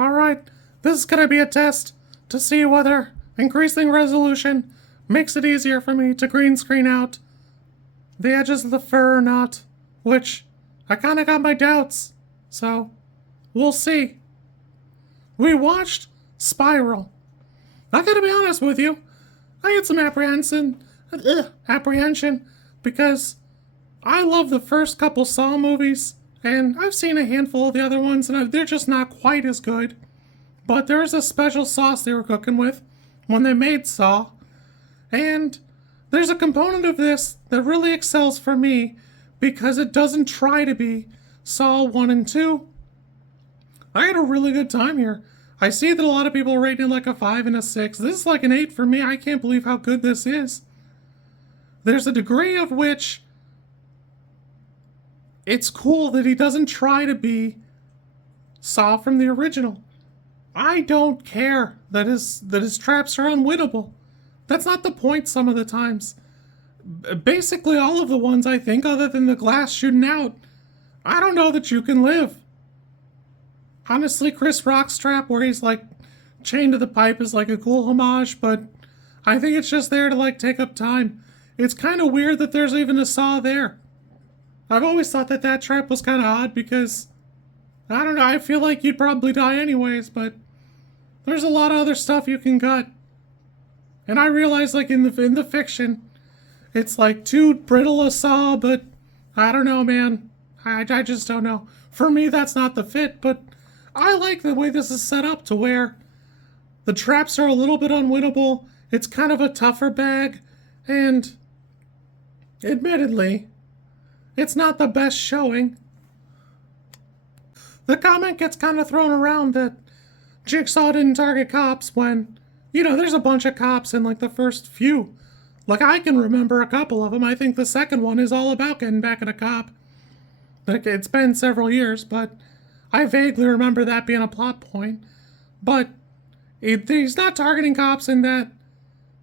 Alright, this is gonna be a test to see whether increasing resolution makes it easier for me to green screen out the edges of the fur or not, which I kinda got my doubts, so we'll see. We watched Spiral. I gotta be honest with you, I had some apprehension because I love the first couple Saw movies, and I've seen a handful of the other ones, and they're just not quite as good. But there's a special sauce they were cooking with when they made Saw, and there's a component of this that really excels for me because it doesn't try to be Saw 1 and 2. I had a really good time here. I see that a lot of people are rating it like a 5 and a 6. This is like an 8 for me. I can't believe how good this is. There's a degree of which it's cool that he doesn't try to be Saw from the original. I don't care that his traps are unwinnable. That's not the point some of the times. Basically all of the ones, I think, other than the glass shooting out, I don't know that you can live. Honestly, Chris Rock's trap where he's like chained to the pipe is like a cool homage, but I think it's just there to like take up time. It's kind of weird that there's even a Saw there. I've always thought that that trap was kind of odd because, I don't know, I feel like you'd probably die anyways, but there's a lot of other stuff you can cut. And I realize like in the fiction, it's like too brittle a Saw, but I don't know, man. I just don't know. For me, that's not the fit, but I like the way this is set up to where the traps are a little bit unwinnable. It's kind of a tougher bag, and admittedly, it's not the best showing. The comment gets kind of thrown around that Jigsaw didn't target cops when, you know, there's a bunch of cops in like the first few. Like I can remember a couple of them. I think the second one is all about getting back at a cop. Like it's been several years, but I vaguely remember that being a plot point. But he's not targeting cops in that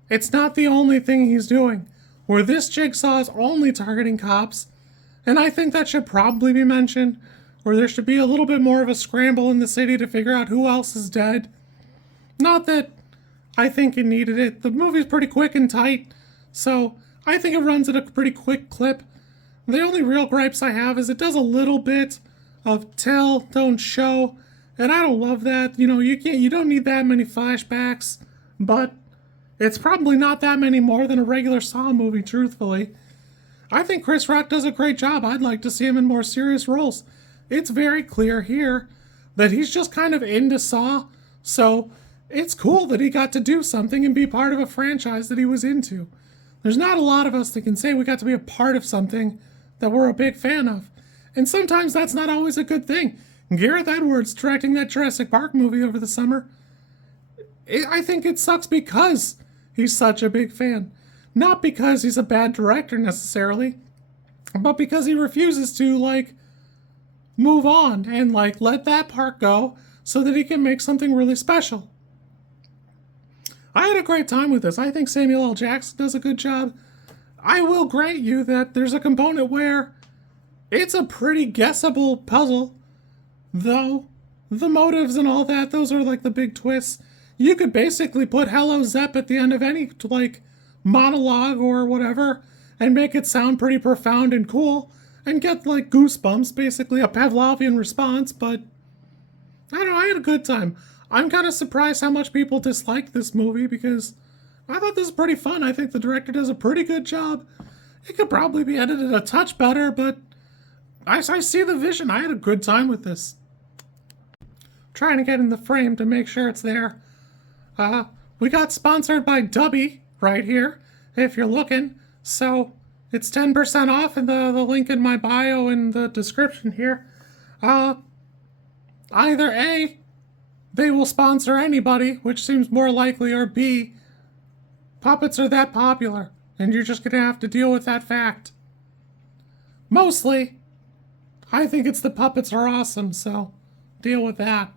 it's not the only thing he's doing. Where this Jigsaw is only targeting cops, and I think that should probably be mentioned, or there should be a little bit more of a scramble in the city to figure out who else is dead. Not that I think it needed it. The movie's pretty quick and tight, so I think it runs at a pretty quick clip. The only real gripes I have is it does a little bit of tell, don't show, and I don't love that. You know, you don't need that many flashbacks, but it's probably not that many more than a regular Saw movie, truthfully. I think Chris Rock does a great job. I'd like to see him in more serious roles. It's very clear here that he's just kind of into Saw, so it's cool that he got to do something and be part of a franchise that he was into. There's not a lot of us that can say we got to be a part of something that we're a big fan of. And sometimes that's not always a good thing. Gareth Edwards directing that Jurassic Park movie over the summer, I think it sucks because he's such a big fan. Not because he's a bad director necessarily, but because he refuses to, like, move on and, like, let that part go so that he can make something really special. I had a great time with this. I think Samuel L. Jackson does a good job. I will grant you that there's a component where it's a pretty guessable puzzle, though the motives and all that, those are like the big twists. You could basically put Hello Zep at the end of any, like, monologue or whatever and make it sound pretty profound and cool and get, like, goosebumps, basically a Pavlovian response, but I don't know, I had a good time. I'm kind of surprised how much people dislike this movie because I thought this was pretty fun. I think the director does a pretty good job. It could probably be edited a touch better, but I see the vision. I had a good time with this. Trying to get in the frame to make sure it's there. We got sponsored by Dubby right here, if you're looking. So it's 10% off in the link in my bio in the description here. Either A, they will sponsor anybody, which seems more likely, or B, puppets are that popular, and you're just gonna have to deal with that fact. Mostly, I think it's the puppets are awesome, so deal with that.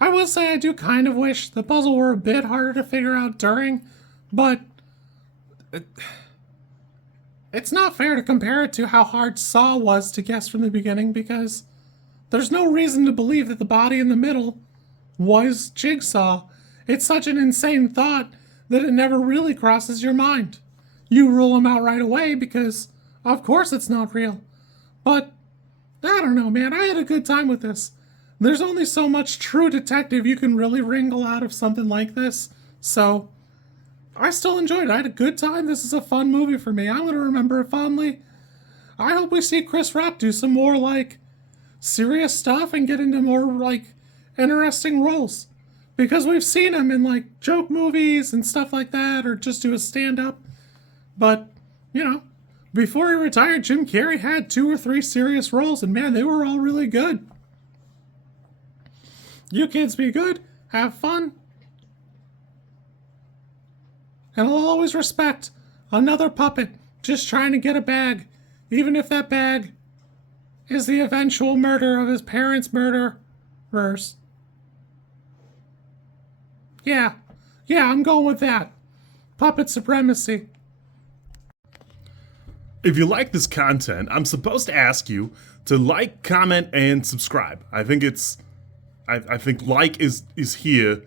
I will say I do kind of wish the puzzle were a bit harder to figure out during, but it's not fair to compare it to how hard Saw was to guess from the beginning because There's no reason to believe that the body in the middle was Jigsaw. It's such an insane thought that it never really crosses your mind. You rule him out right away because, of course, it's not real. But, I don't know, man. I had a good time with this. There's only so much true detective you can really wrangle out of something like this. So, I still enjoyed it. I had a good time. This is a fun movie for me. I'm going to remember it fondly. I hope we see Chris Rock do some more, serious stuff and get into more, interesting roles. Because we've seen him in, joke movies and stuff like that, or just do a stand-up. But, before he retired, Jim Carrey had 2 or 3 serious roles, and man, they were all really good. You kids be good, have fun, and I'll always respect another puppet just trying to get a bag, even if that bag is the eventual murder of his parents' murderers. Yeah, I'm going with that. Puppet supremacy. If you like this content, I'm supposed to ask you to like, comment, and subscribe. I think like is here,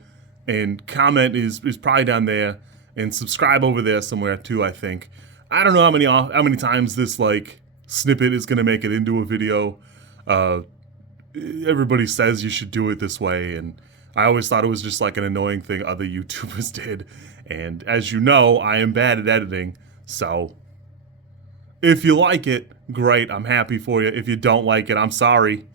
and comment is probably down there, and subscribe over there somewhere too. I think. I don't know how many times this snippet is gonna make it into a video. Everybody says you should do it this way, and I always thought it was just an annoying thing other YouTubers did. And as you know, I am bad at editing, so if you like it, great, I'm happy for you. If you don't like it, I'm sorry.